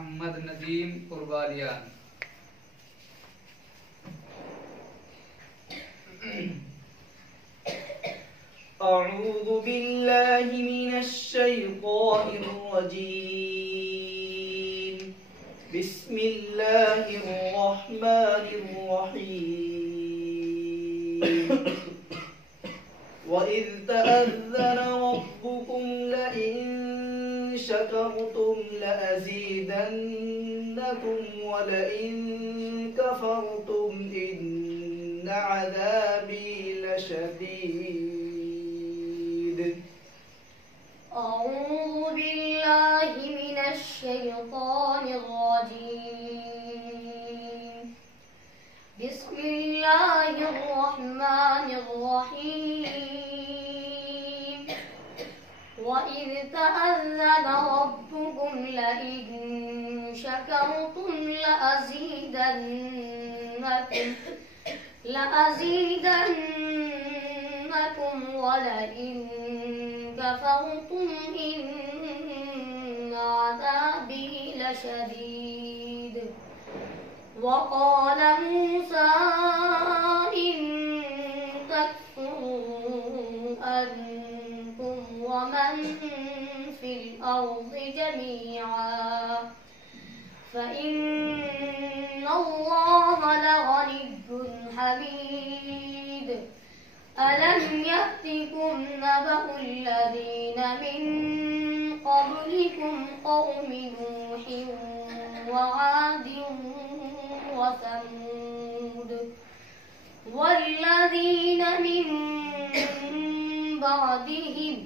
محمد ندیم قربالیان. أعوذ بالله من الشيطان الرجيم. بسم الله الرحمن الرحيم. وإذ تأذن ربكم لئن شكرتم لأزيدنكم ولئن كفرتم إن عذابي لشديد. أعوذ بالله من الشيطان الرجيم. بسم الله الرحمن الرحيم. وإذ تأذن ربكم لئن شكرتم لأزيدنكم ولئن كفرتم إن عذابي لشديد. وقال موسى إن تكفروا أنتم ومن في الأرض جميعا فإن الله لغني حميد. ألم يأتكم نبأ الذين من قبلكم قوم نوح وعاد وثمود والذين من بعدهم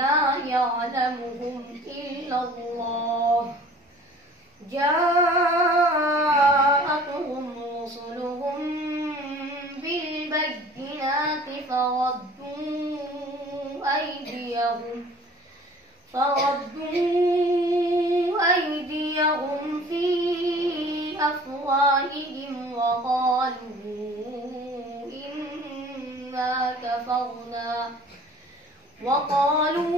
لا يعلمهم إلا الله جاءتهم رسلهم بالبينات فردوا أيديهم في أفواههم وقالوا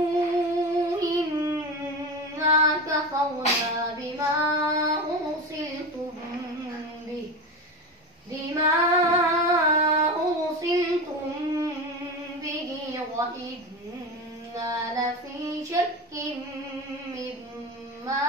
إنا كفرنا بما أرسلتم به وإنا لفي شك مما